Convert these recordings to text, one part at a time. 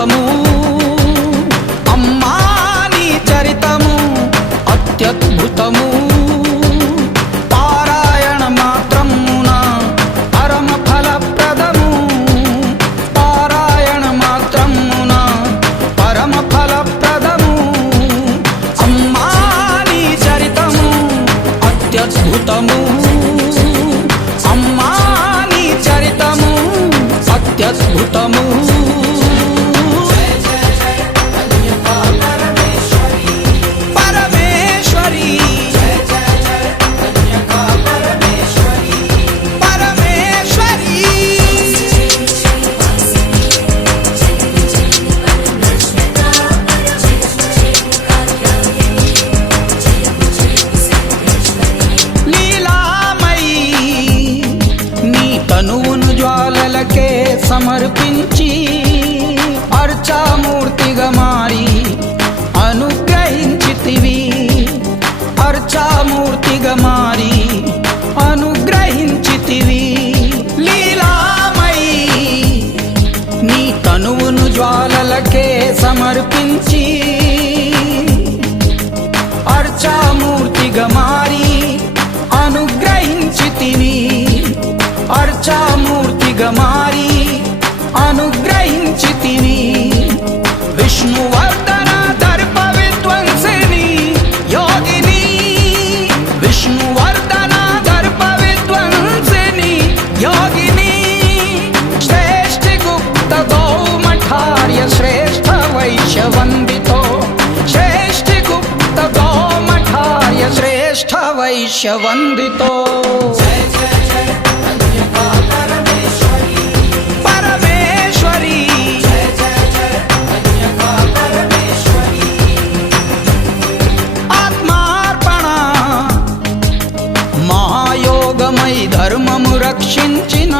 అద్భుతము అమ్మా నీ చరితము అత్యద్భుతము. పారాయణ మాత్రమున పరమ ఫలప్రదము. పారాయణ మాత్రమున పరమ ఫలప్రదము. అమ్మా నీ చరితము అత్యద్భుతము. అమ్మా నీ చరితము అత్యద్భుతము. తనువును సమర్పించి అర్చామూర్తిగా మారి అనుగ్రహించితివి. అర్చామూర్తిగా మారి అనుగ్రహించితివి. లీలామయి నీ తనువును జ్వాలలకే సమర్పించి అర్చామూర్తిగా మారి విష్ణువర్ధన దర్ప విధ్వంసిని యోగిని. విష్ణువర్ధన దర్ప విధ్వంసిని యోగిని. శ్రేష్ఠ గుప్త గౌమఠార్య శ్రేష్ఠ వైశ్యవందితో శ్రేష్ఠ గుప్త గౌమఠార్య శ్రేష్ఠ వైశ్యవందితో దర్శించిన.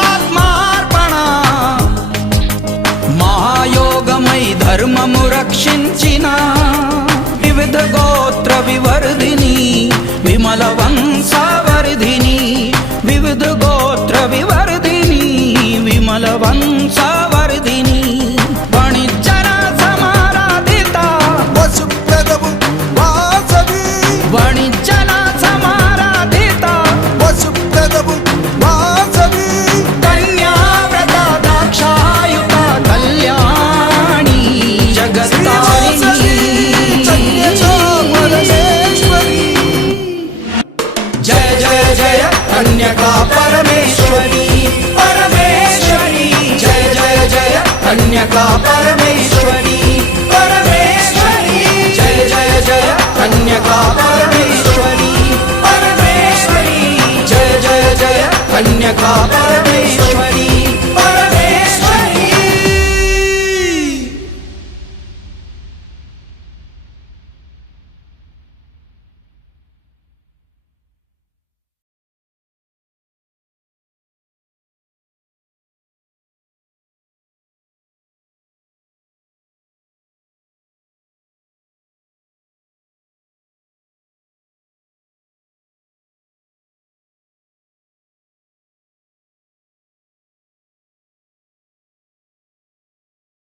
ఆత్మార్పణ మహాయోగమై ధర్మము రక్షించిన. వివిధ గోత్ర వివర్ధిని విమల వంశావరిధిని వివిధ గోత్ర వివర్ధిని విమల జయ జయ జయ కన్యకా పరమేశ్వరి పరమేశ్వరి జయ జయ జయ కన్యకా పరమేశ్వరి పరమేశ్వరి జయ జయ జయ కన్యకా పరమేశ్వరి పరమేశ్వరి జయ జయ జయ కన్యకా పరమేశ్వరి